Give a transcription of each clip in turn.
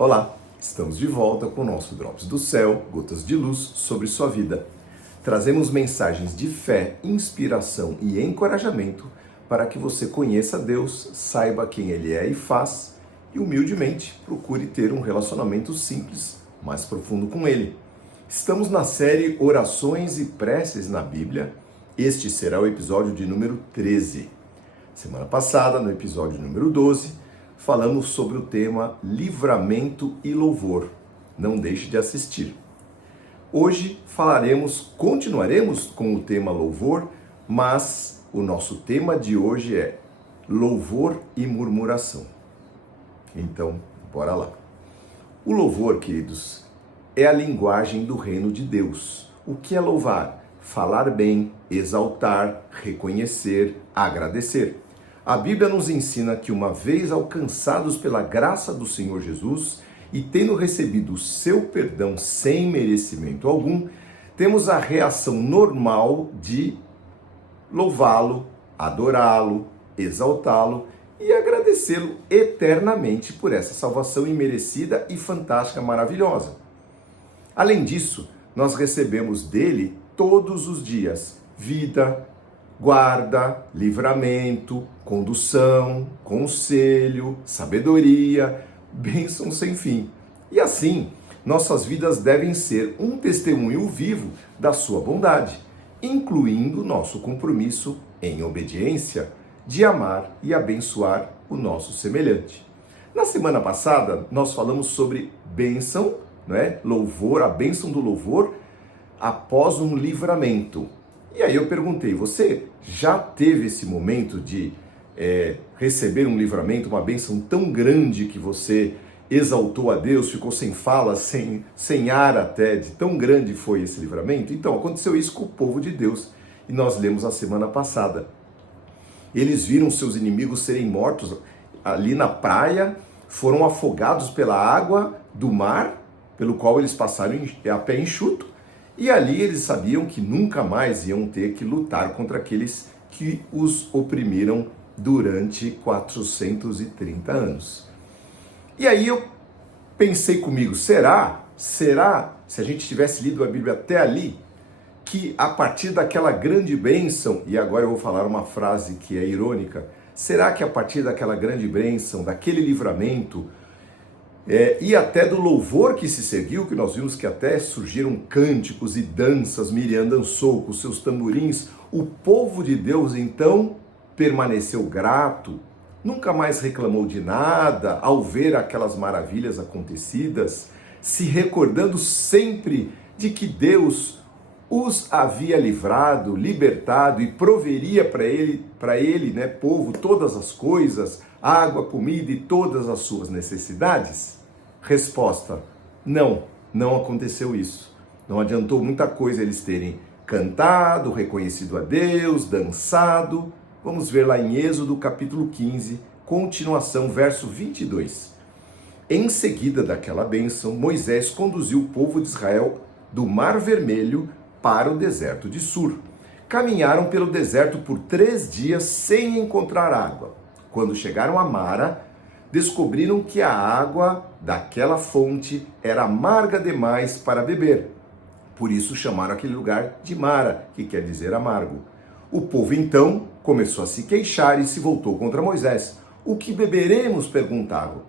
Olá, estamos de volta com o nosso Drops do Céu, gotas de luz sobre sua vida. Trazemos mensagens de fé, inspiração e encorajamento para que você conheça Deus, saiba quem Ele é e faz e humildemente procure ter um relacionamento simples, mais profundo com Ele. Estamos na série Orações e Preces na Bíblia. Este será o episódio de número 13. Semana passada, no episódio número 12, falamos sobre o tema livramento e louvor. Não deixe de assistir. Hoje continuaremos com o tema louvor, mas o nosso tema de hoje é louvor e murmuração. Então, bora lá. O louvor, queridos, é a linguagem do reino de Deus. O que é louvar? Falar bem, exaltar, reconhecer, agradecer. A Bíblia nos ensina que uma vez alcançados pela graça do Senhor Jesus e tendo recebido o seu perdão sem merecimento algum, temos a reação normal de louvá-lo, adorá-lo, exaltá-lo e agradecê-lo eternamente por essa salvação imerecida e fantástica, maravilhosa. Além disso, nós recebemos dele todos os dias vida, guarda, livramento, condução, conselho, sabedoria, bênção sem fim. E assim, nossas vidas devem ser um testemunho vivo da sua bondade, incluindo nosso compromisso em obediência de amar e abençoar o nosso semelhante. Na semana passada, nós falamos sobre bênção, louvor, a bênção do louvor após um livramento. E aí eu perguntei, você já teve esse momento de receber um livramento, uma bênção tão grande que você exaltou a Deus, ficou sem fala, sem ar até, de tão grande foi esse livramento? Então, aconteceu isso com o povo de Deus, e nós lemos a semana passada. Eles viram seus inimigos serem mortos ali na praia, foram afogados pela água do mar, pelo qual eles passaram a pé enxuto, e ali eles sabiam que nunca mais iam ter que lutar contra aqueles que os oprimiram durante 430 anos. E aí eu pensei comigo, será, se a gente tivesse lido a Bíblia até ali, que a partir daquela grande bênção, e agora eu vou falar uma frase que é irônica, será que a partir daquela grande bênção, daquele livramento, e até do louvor que se seguiu, que nós vimos que até surgiram cânticos e danças, Miriam dançou com seus tamborins, o povo de Deus então permaneceu grato, nunca mais reclamou de nada ao ver aquelas maravilhas acontecidas, se recordando sempre de que Deus os havia livrado, libertado e proveria para ele, povo, todas as coisas, água, comida e todas as suas necessidades? Resposta: não aconteceu isso. Não adiantou muita coisa eles terem cantado, reconhecido a Deus, dançado. Vamos ver lá em Êxodo capítulo 15, continuação, verso 22. Em seguida daquela bênção, Moisés conduziu o povo de Israel do Mar Vermelho para o deserto de Sur. Caminharam pelo deserto por 3 dias sem encontrar água. Quando chegaram a Mara, descobriram que a água daquela fonte era amarga demais para beber. Por isso chamaram aquele lugar de Mara, que quer dizer amargo. O povo então começou a se queixar e se voltou contra Moisés. O que beberemos? Perguntavam.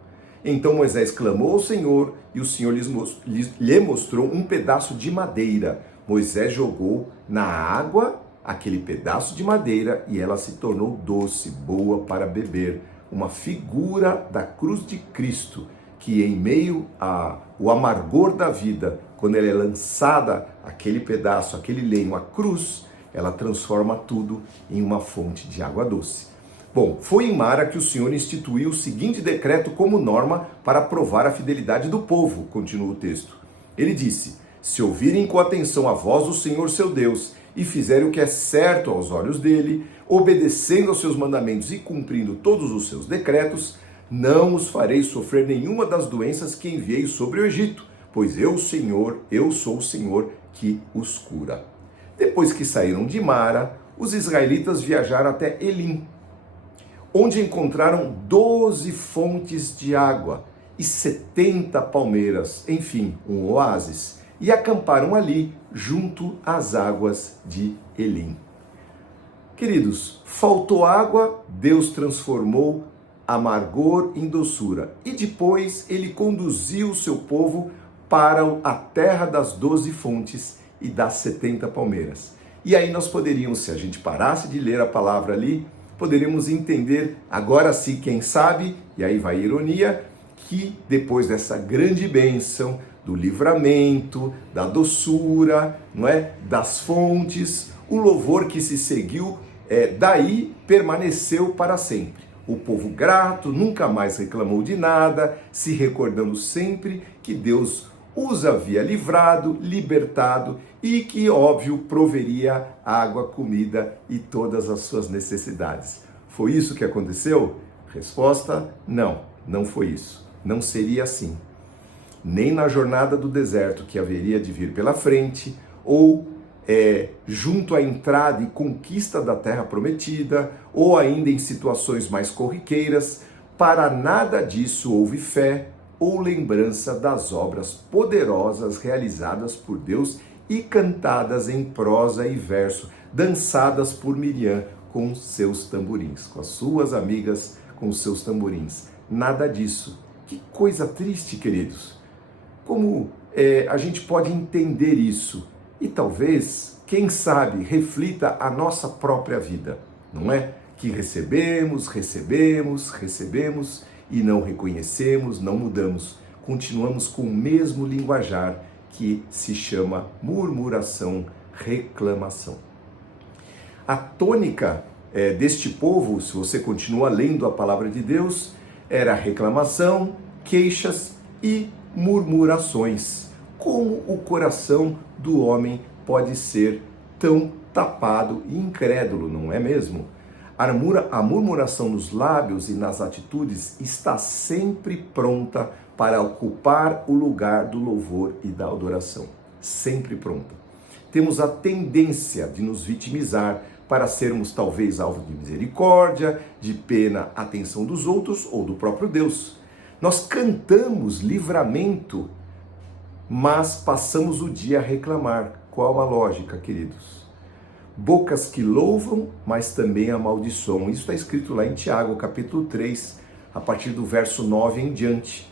Então Moisés clamou ao Senhor e o Senhor lhe mostrou um pedaço de madeira. Moisés jogou na água aquele pedaço de madeira e ela se tornou doce, boa para beber. Uma figura da cruz de Cristo, que em meio ao amargor da vida, quando ela é lançada, aquele pedaço, aquele lenho, a cruz, ela transforma tudo em uma fonte de água doce. Bom, foi em Mara que o Senhor instituiu o seguinte decreto como norma para provar a fidelidade do povo, continua o texto. Ele disse: se ouvirem com atenção a voz do Senhor seu Deus e fizerem o que é certo aos olhos dele, obedecendo aos seus mandamentos e cumprindo todos os seus decretos, não os farei sofrer nenhuma das doenças que enviei sobre o Egito, pois eu sou o Senhor que os cura. Depois que saíram de Mara, os israelitas viajaram até Elim, onde encontraram 12 fontes de água e 70 palmeiras, enfim, um oásis, e acamparam ali junto às águas de Elim. Queridos, faltou água, Deus transformou amargor em doçura, e depois ele conduziu o seu povo para a terra das 12 fontes e das 70 palmeiras. E aí nós poderíamos, se a gente parasse de ler a palavra ali, poderíamos entender, agora sim, quem sabe, e aí vai a ironia, que depois dessa grande bênção do livramento, da doçura, não é, das fontes, o louvor que se seguiu, daí permaneceu para sempre. O povo grato nunca mais reclamou de nada, se recordando sempre que Deus os havia livrado, libertado e que, óbvio, proveria água, comida e todas as suas necessidades. Foi isso que aconteceu? Resposta: não, não foi isso. Não seria assim. Nem na jornada do deserto que haveria de vir pela frente, ou junto à entrada e conquista da terra prometida, ou ainda em situações mais corriqueiras, para nada disso houve fé ou lembrança das obras poderosas realizadas por Deus e cantadas em prosa e verso, dançadas por Miriam com seus tamborins, com as suas amigas com os seus tamborins. Nada disso. Que coisa triste, queridos. Como a gente pode entender isso? E talvez, quem sabe, reflita a nossa própria vida, não é? Que recebemos e não reconhecemos, não mudamos. Continuamos com o mesmo linguajar que se chama murmuração, reclamação. A tônica deste povo, se você continua lendo a palavra de Deus, era reclamação, queixas e murmurações. Como o coração do homem pode ser tão tapado e incrédulo, não é mesmo? A murmuração nos lábios e nas atitudes está sempre pronta para ocupar o lugar do louvor e da adoração. Sempre pronta. Temos a tendência de nos vitimizar para sermos talvez alvo de misericórdia, de pena, atenção dos outros ou do próprio Deus. Nós cantamos livramento, mas passamos o dia a reclamar. Qual a lógica, queridos? Bocas que louvam, mas também amaldiçoam. Isso está escrito lá em Tiago, capítulo 3, a partir do verso 9 em diante.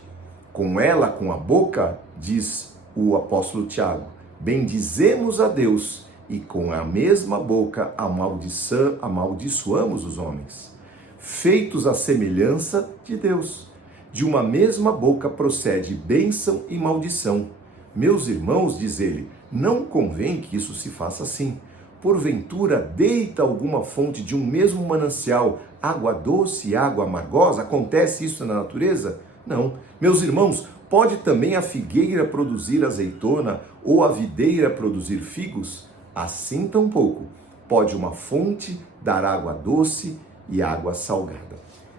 Com ela, com a boca, diz o apóstolo Tiago, bendizemos a Deus, e com a mesma boca amaldiçoamos os homens, feitos à semelhança de Deus. De uma mesma boca procede bênção e maldição. Meus irmãos, diz ele, não convém que isso se faça assim. Porventura, deita alguma fonte de um mesmo manancial, água doce e água amargosa? Acontece isso na natureza? Não. Meus irmãos, pode também a figueira produzir azeitona ou a videira produzir figos? Assim tampouco pode uma fonte dar água doce e água salgada.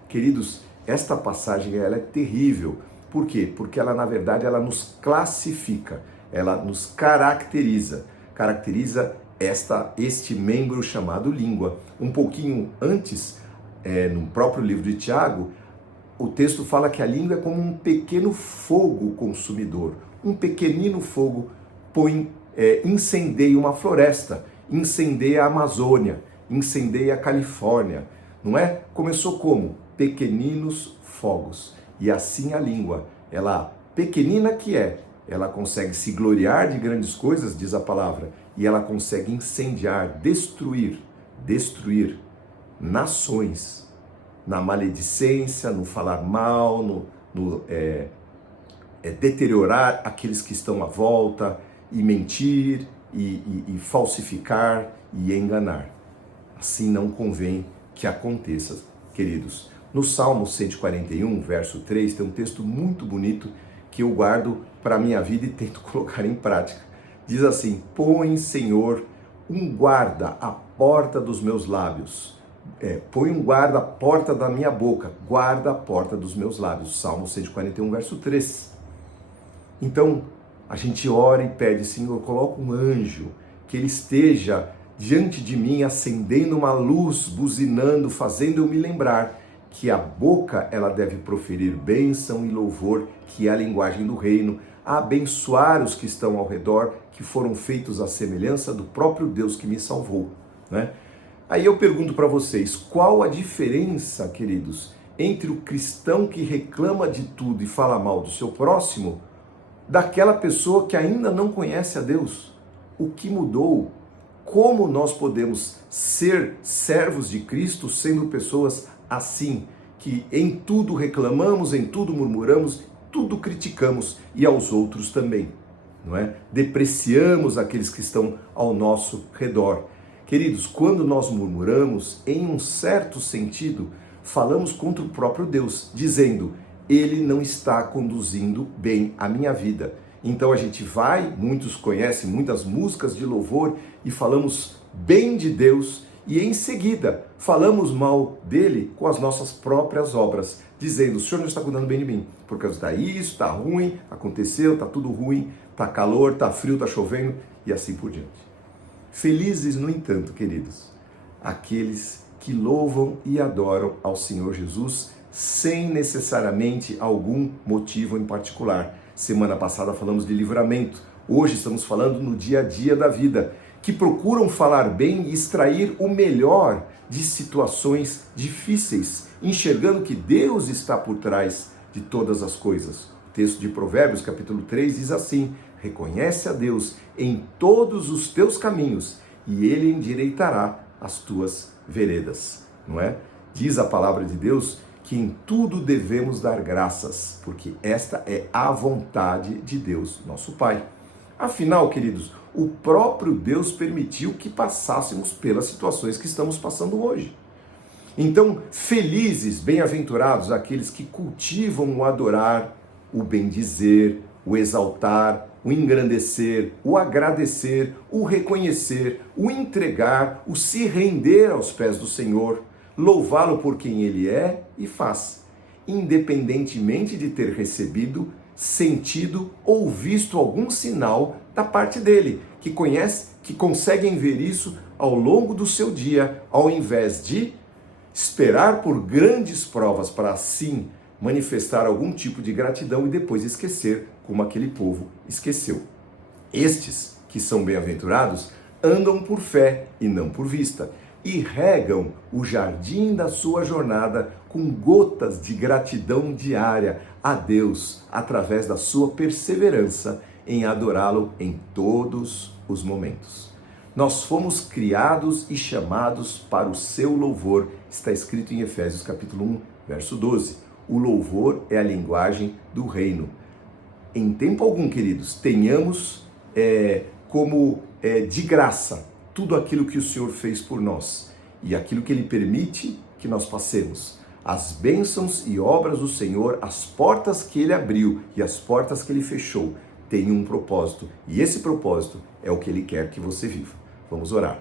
Queridos, esta passagem ela é terrível. Por quê? Porque ela, na verdade, ela nos classifica, ela nos caracteriza este membro chamado língua. Um pouquinho antes, no próprio livro de Tiago, o texto fala que a língua é como um pequeno fogo consumidor. Um pequenino fogo incendeia uma floresta, incendeia a Amazônia, incendeia a Califórnia, não é? Começou como? Pequeninos fogos. E assim a língua, ela pequenina que ela consegue se gloriar de grandes coisas, diz a palavra, e ela consegue incendiar, destruir nações, na maledicência, no falar mal, no deteriorar aqueles que estão à volta, e mentir, e falsificar, e enganar. Assim não convém que aconteça, queridos. No Salmo 141, verso 3, tem um texto muito bonito que eu guardo para a minha vida e tento colocar em prática. Diz assim, põe, Senhor, um guarda à porta dos meus lábios. Põe um guarda à porta da minha boca, guarda a porta dos meus lábios. Salmo 141, verso 3. Então, a gente ora e pede, Senhor, coloca um anjo, que ele esteja diante de mim, acendendo uma luz, buzinando, fazendo eu me lembrar que a boca ela deve proferir bênção e louvor, que é a linguagem do reino, a abençoar os que estão ao redor, que foram feitos à semelhança do próprio Deus que me salvou, né? Aí eu pergunto para vocês, qual a diferença, queridos, entre o cristão que reclama de tudo e fala mal do seu próximo, daquela pessoa que ainda não conhece a Deus? O que mudou? Como nós podemos ser servos de Cristo sendo pessoas assim, que em tudo reclamamos, em tudo murmuramos, tudo criticamos e aos outros também, não é? Depreciamos aqueles que estão ao nosso redor. Queridos, quando nós murmuramos, em um certo sentido, falamos contra o próprio Deus, dizendo, Ele não está conduzindo bem a minha vida. Então a gente vai, muitos conhecem muitas músicas de louvor e falamos bem de Deus e em seguida falamos mal dele com as nossas próprias obras, dizendo, o Senhor não está cuidando bem de mim, por causa disso, está ruim, aconteceu, está tudo ruim, está calor, está frio, está chovendo e assim por diante. Felizes, no entanto, queridos, aqueles que louvam e adoram ao Senhor Jesus sem necessariamente algum motivo em particular. Semana passada falamos de livramento, hoje estamos falando no dia a dia da vida, que procuram falar bem e extrair o melhor de situações difíceis, enxergando que Deus está por trás de todas as coisas. O texto de Provérbios, capítulo 3, diz assim, reconhece a Deus em todos os teus caminhos e Ele endireitará as tuas veredas, não é? Diz a palavra de Deus que em tudo devemos dar graças, porque esta é a vontade de Deus, nosso Pai. Afinal, queridos, o próprio Deus permitiu que passássemos pelas situações que estamos passando hoje. Então, felizes, bem-aventurados aqueles que cultivam o adorar, o bendizer, o exaltar, o engrandecer, o agradecer, o reconhecer, o entregar, o se render aos pés do Senhor, louvá-lo por quem Ele é e faz, independentemente de ter recebido, sentido ou visto algum sinal da parte dele, que conseguem ver isso ao longo do seu dia, ao invés de esperar por grandes provas para assim manifestar algum tipo de gratidão e depois esquecer, como aquele povo esqueceu. Estes, que são bem-aventurados, andam por fé e não por vista, e regam o jardim da sua jornada com gotas de gratidão diária a Deus, através da sua perseverança em adorá-lo em todos os momentos. Nós fomos criados e chamados para o seu louvor, está escrito em Efésios capítulo 1, verso 12. O louvor é a linguagem do reino. Em tempo algum, queridos, tenhamos de graça tudo aquilo que o Senhor fez por nós e aquilo que Ele permite que nós passemos. As bênçãos e obras do Senhor, as portas que Ele abriu e as portas que Ele fechou, têm um propósito. E esse propósito é o que Ele quer que você viva. Vamos orar.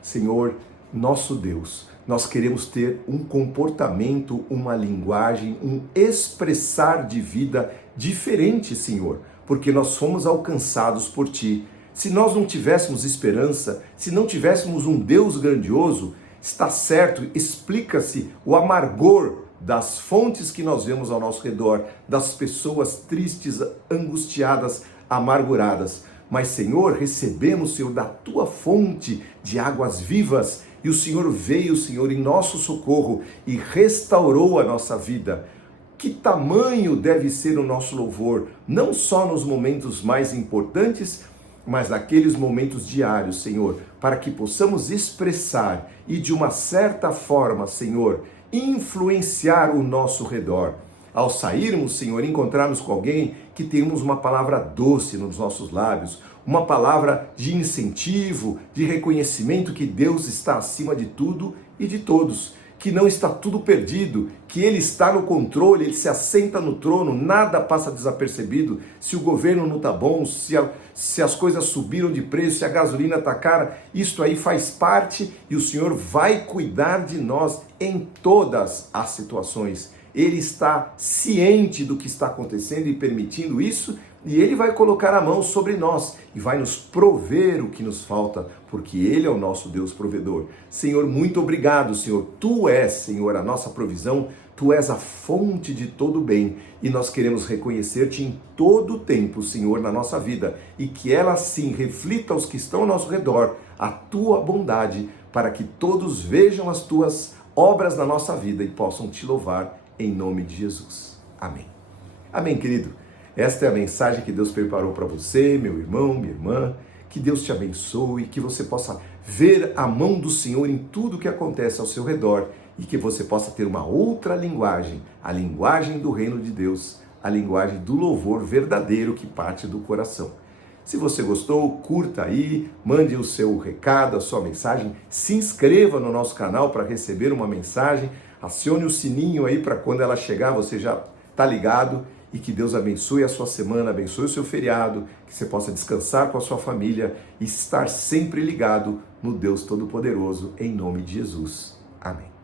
Senhor, nosso Deus, nós queremos ter um comportamento, uma linguagem, um expressar de vida diferente, Senhor, porque nós fomos alcançados por Ti. Se nós não tivéssemos esperança, se não tivéssemos um Deus grandioso, está certo, explica-se o amargor das fontes que nós vemos ao nosso redor, das pessoas tristes, angustiadas, amarguradas. Mas, Senhor, recebemos, Senhor, da Tua fonte de águas vivas, e o Senhor veio, Senhor, em nosso socorro e restaurou a nossa vida. Que tamanho deve ser o nosso louvor, não só nos momentos mais importantes, mas naqueles momentos diários, Senhor, para que possamos expressar e de uma certa forma, Senhor, influenciar o nosso redor. Ao sairmos, Senhor, encontrarmos com alguém, que tenhamos uma palavra doce nos nossos lábios, uma palavra de incentivo, de reconhecimento que Deus está acima de tudo e de todos, que não está tudo perdido, que Ele está no controle, Ele se assenta no trono, nada passa desapercebido. Se o governo não está bom, se as coisas subiram de preço, se a gasolina está cara, isso aí faz parte e o Senhor vai cuidar de nós em todas as situações. Ele está ciente do que está acontecendo e permitindo isso, e Ele vai colocar a mão sobre nós e vai nos prover o que nos falta, porque Ele é o nosso Deus provedor. Senhor, muito obrigado, Senhor. Tu és, Senhor, a nossa provisão, Tu és a fonte de todo bem, e nós queremos reconhecer-Te em todo o tempo, Senhor, na nossa vida, e que ela sim reflita aos que estão ao nosso redor a Tua bondade, para que todos vejam as Tuas obras na nossa vida e possam Te louvar em nome de Jesus. Amém. Amém, querido. Esta é a mensagem que Deus preparou para você, meu irmão, minha irmã. Que Deus te abençoe, que você possa ver a mão do Senhor em tudo que acontece ao seu redor e que você possa ter uma outra linguagem, a linguagem do reino de Deus, a linguagem do louvor verdadeiro que parte do coração. Se você gostou, curta aí, mande o seu recado, a sua mensagem, se inscreva no nosso canal para receber uma mensagem, acione o sininho aí para quando ela chegar você já está ligado. E que Deus abençoe a sua semana, abençoe o seu feriado, que você possa descansar com a sua família e estar sempre ligado no Deus Todo-Poderoso, em nome de Jesus. Amém.